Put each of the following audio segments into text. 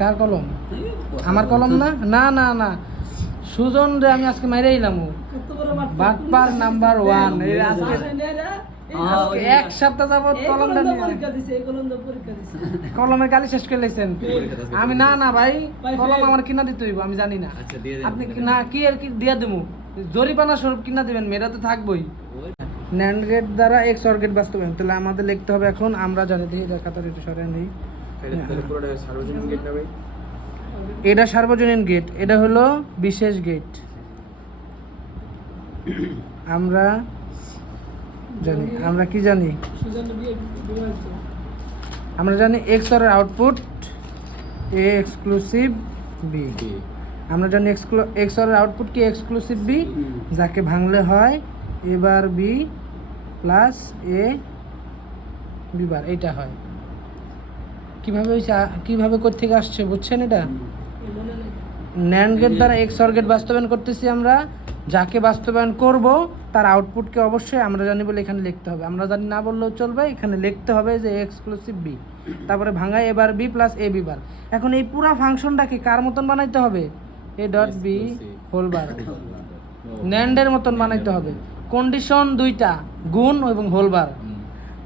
কার কলম? আমার কলম না, না না না, সুজন রে আমি আজকে মাইরে এলাম। বাটপার নাম্বার 1। আজকে এক সপ্তাহ যাবত কলমটা নিয়ে কলমের কালি শেষ করে লেছেন। আমি না না ভাই, কলম আমার কিনা দিতে হইব, আমি জানি না। আপনি না কি আর কি দিয়া দেবো, জরিপানা স্বরূপ কিনা দিবেন, মেয়েরা তো থাকবোই। ন্যান্ড গেট দ্বারা এক্স অর গেট বাস্তবায়ন, তাহলে আমাদের লিখতে হবে এখন, আমরা জানি দেখি খাতার একটু সরে নেই। এটা সার্বজনীন গেট, এটা হলো বিশেষ গেট। আমরা জানি, আমরা কি জানি, আমরা জানি X OR output A exclusive B. আমরা জানি এক্স অর আউটপুট কি এক্সক্লুসিভ বি, যাকে ভাঙলে হয় A bar B plus A B bar, এইটা হয়। কিভাবে হয়েছে, কিভাবে কোত্থেকে আসছে বুঝছেন? এটা ন্যান্ড গেট দ্বারা এক্স অর গেট বাস্তবায়ন করতেছি আমরা, যাকে বাস্তবায়ন করব তার আউটপুটকে অবশ্যই আমরা জানি বলে এখানে লিখতে হবে। আমরা জানি না বললেও চলবে, এখানে লিখতে হবে যে এক্সক্লুসিভ বি, তারপরে ভাঙায় এবার B plus A B bar. এখন এই পুরা ফাংশনটাকে কার মতন বানাইতে হবে? A dot B whole bar, ন্যান্ডের মতন বানাইতে হবে। কন্ডিশন দুইটা, গুণ এবং হোল বার।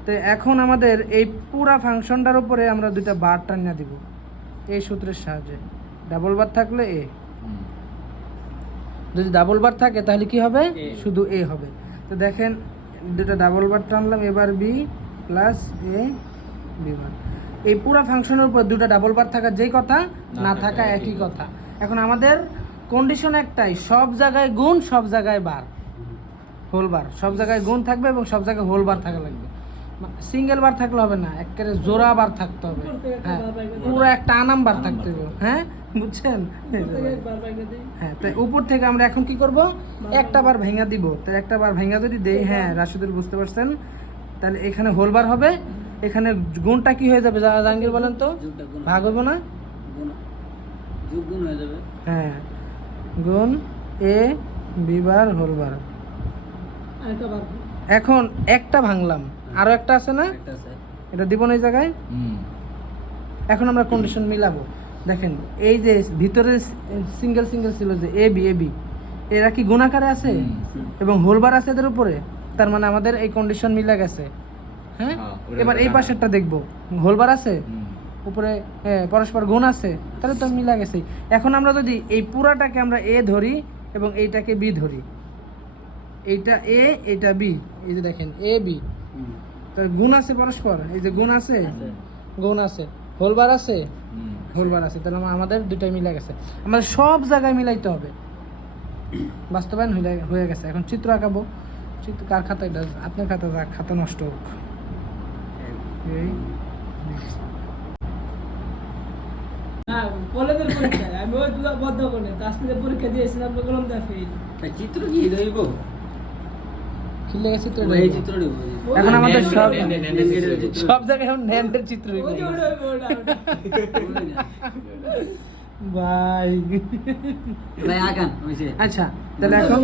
তো এখন আমাদের এই পুরা ফাংশনটার উপরে আমরা দুইটা বার টানিয়ে দিব এই সূত্রের সাহায্যে। ডাবল বার থাকলে এ, যদি ডাবল বার থাকে তাহলে কি হবে? শুধু এ হবে। তো দেখেন দুটা ডাবল বার টানলাম, এবার বি প্লাস এ বি বার। এই পুরো ফাংশনের উপর দুটা ডাবল বার থাকা যেই কথা, না থাকা একই কথা। এখন আমাদের কন্ডিশন একটাই, সব জায়গায় গুণ, সব জায়গায় বার, হোল বার। সব জায়গায় গুণ থাকবে এবং সব জায়গায় হোল বার থাকা লাগবে। সিঙ্গেল বার থাকলে হবে না, একেবারে জোড়া বার থাকতে হবে। হ্যাঁ, পুরো একটা আনাম বার থাকতে হবে। হ্যাঁ বুঝছেন? হ্যাঁ, তাই উপর থেকে আমরা এখন কি করব, একটা বার ভেঙে দিব। তাই একটা বার ভেঙে যদি দেই, হ্যাঁ রাশিদুল বুঝতে পারছেন, তাহলে এখানে হোল বার হবে। এখানে গুণটা কি হয়ে যাবে জাহাঙ্গীর বলেন তো? ভাগ হইব না? হ্যাঁ, গুণ এ বি বার হোল বার। এখন একটা ভাঙলাম, আরো একটা আছে না, এটা দিব না এই জায়গায়। এখন আমরা কন্ডিশন মিলাবো। দেখেন এই যে ভিতরে সিঙ্গেল সিঙ্গেল ছিল যে এ বি, এরা কি গুণাকারে আছে এবং হোলবার আছে এদের উপরে, তার মানে আমাদের এই কন্ডিশন মিলে গেছে। হ্যাঁ, এবার এই পাশেরটা দেখবো, হোলবার আছে উপরে, পরস্পর গুণ আছে, তাহলে তো মিলে গেছে। এখন আমরা যদি এই পুরাটাকে আমরা এ ধরি এবং এইটাকে বি ধরি, এইটা এ এইটা বি, এই যে দেখেন এ বি, গুণ আছে পরস্পর, এই যে গুণ আছে, গুণ আছে, হোলবার আছে, হোলবার আছে, তাহলে আমাদের দুটাই মিলে গেছে। আমাদের সব জায়গায় মিলাইতে হবে। বাস্তবায়ন হয়ে গেছে। এখন চিত্র আঁকাবো। চিত্র কার খাতা? এটা আপনার খাতা, খাতা নষ্ট হোক। এই চিত্র কি ধরব? এখন আমাদের সব জায়গায় এখন ন্যান্ডের চিত্র ভাই। আচ্ছা তাহলে এখন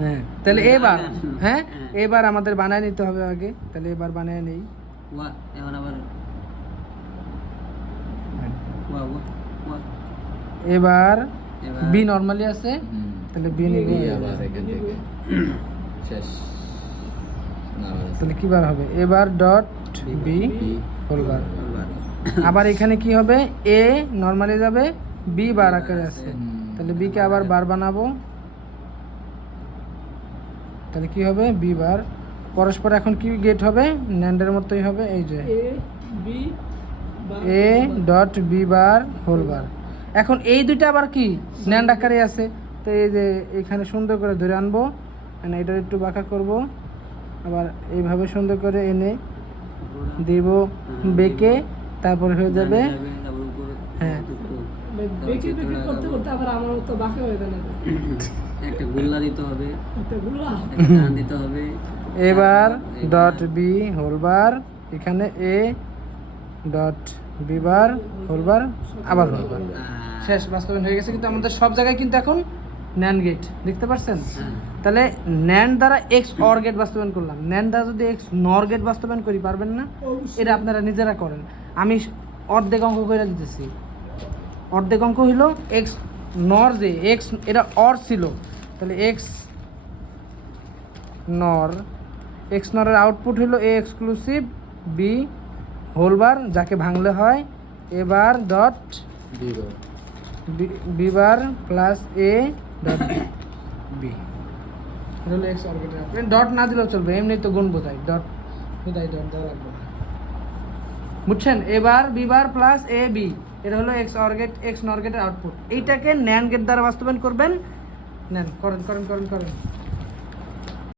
হ্যাঁ, তাহলে এবার হ্যাঁ এবার আমাদের বানায় নিতে হবে আগে। তাহলে এবার বানায় নেই। এবার বি নরমালি আছে, তাহলে বি নিব। তাহলে কি বার হবে? এবার ডট বি হোল বার। আবার এখানে কি হবে? এ নরমালি যাবে, বি বার আকারে আছে, তাহলে বি কে আবার বার বানাবো। তাহলে কি হবে? বি বার পরস্পর এখন কি গেট হবে? ন্যান্ডের মতোই হবে, এই যে A dot B bar whole bar. এখন এই দুইটা আবার কি ন্যান্ড আকারে আছে, তো এই যে এখানে সুন্দর করে ধরে আনবো, মানে এটা একটু বাঁকা করব, আবার এইভাবে সুন্দর করে এনে দিব বেঁকে, তারপরে হয়ে যাবে। হ্যাঁ, একটা গোল্লা দিতে হবে, দিতে হবে। এবার ডট বি হোল বার, এখানে A dot B bar whole bar, আবার হোল বার। শেষ, বাস্তবায়ন হয়ে গেছে। কিন্তু আমাদের সব জায়গায় কিন্তু এখন ন্যান্ড গেট দেখতে পাচ্ছেন? হ্যাঁ। তাহলে ন্যান্ড দ্বারা এক্স অর গেট বাস্তবায়ন করলাম, ন্যান্ড দ্বারা যদি এক্স নর গেট বাস্তবায়ন করি, পারবেন না? এটা আপনারা নিজেরা করেন, আমি অর্ধেক অঙ্ক করে দিতেছি। অর্ধেক অঙ্ক হইল এক্স নর, যে এক্স এটা অর ছিল, তাহলে এক্স নরের আউটপুট হলো A exclusive B whole bar, যাকে ভাঙলে হয় A bar dot B bar plus A dot B. এটা হলো এক্স অর্গেটের আউটপুট। ডট না দিলেও চলবে, এমনি তো গুণ বোঝায়, ডট বোঝায়, ডট দেওয়া লাগবে না। বুঝছেন? এ bar B bar plus A B, এটা হলো এক্স অর্গেট এক্স নর গেটের আউটপুট। এইটাকে ন্যান্ড গেট দ্বারা বাস্তবায়ন করবেন। নেন, করেন করেন করেন করেন।